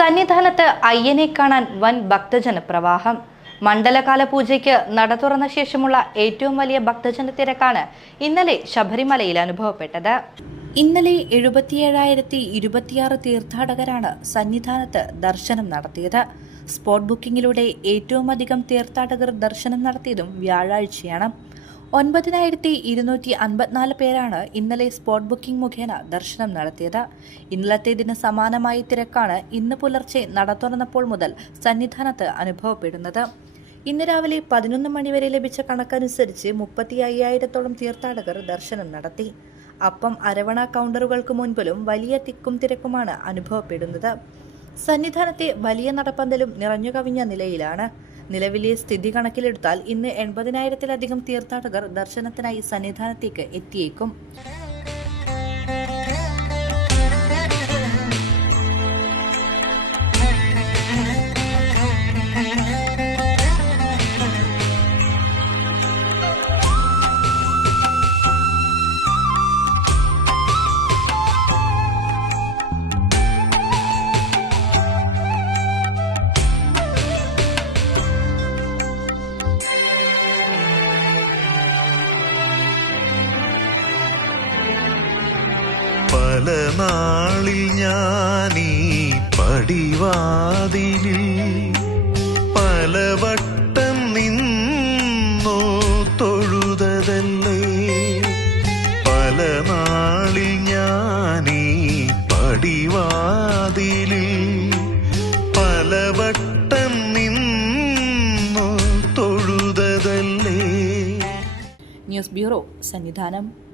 സന്നിധാനത്ത് അയ്യനെ കാണാൻ വൻ ഭക്തജന പ്രവാഹം. മണ്ഡലകാല പൂജയ്ക്ക് നട തുറന്ന ശേഷമുള്ള ഏറ്റവും വലിയ ഭക്തജന തിരക്കാണ് ഇന്നലെ ശബരിമലയിൽ അനുഭവപ്പെട്ടത്. ഇന്നലെ എഴുപത്തിയേഴായിരത്തി ഇരുപത്തിയാറ് തീർത്ഥാടകരാണ് സന്നിധാനത്ത് ദർശനം നടത്തിയത്. സ്പോട്ട് ബുക്കിംഗിലൂടെ ഏറ്റവും അധികം തീർത്ഥാടകർ ദർശനം നടത്തിയതും വ്യാഴാഴ്ചയാണ്. ഒൻപതിനായിരത്തി ഇരുന്നൂറ്റി അൻപത്തിനാല് പേരാണ് ഇന്നലെ സ്പോട്ട് ബുക്കിംഗ് മുഖേന ദർശനം നടത്തിയത്. ഇന്നലത്തെ ദിന സമാനമായ തിരക്കാണ് ഇന്ന് പുലർച്ചെ നട തുറന്നപ്പോൾ മുതൽ സന്നിധാനത്ത് അനുഭവപ്പെടുന്നത്. ഇന്ന് രാവിലെ പതിനൊന്ന് മണിവരെ ലഭിച്ച കണക്കനുസരിച്ച് മുപ്പത്തി അയ്യായിരത്തോളം തീർത്ഥാടകർ ദർശനം നടത്തി. അപ്പം അരവണ കൗണ്ടറുകൾക്ക് മുൻപിലും വലിയ തിക്കും തിരക്കുമാണ് അനുഭവപ്പെടുന്നത്. സന്നിധാനത്തെ വലിയ നടപ്പന്തലും നിറഞ്ഞുകവിഞ്ഞ നിലയിലാണ്. നിലവിലെ സ്ഥിതി കണക്കിലെടുത്താൽ ഇന്ന് എൺപതിനായിരത്തിലധികം തീർത്ഥാടകർ ദർശനത്തിനായി സന്നിധാനത്തേക്ക് എത്തിയേക്കും. പല നാളിൽ ഞാനീ പടിവാതിലിൽ പലവട്ടം നിന്നു തൊഴുതതല്ലേ. പല നാളിൽ ഞാനീ പടിവാതിലിൽ പലവട്ടം നിന്നു തൊഴുതതല്ലേ. News bureau Sannidhanam.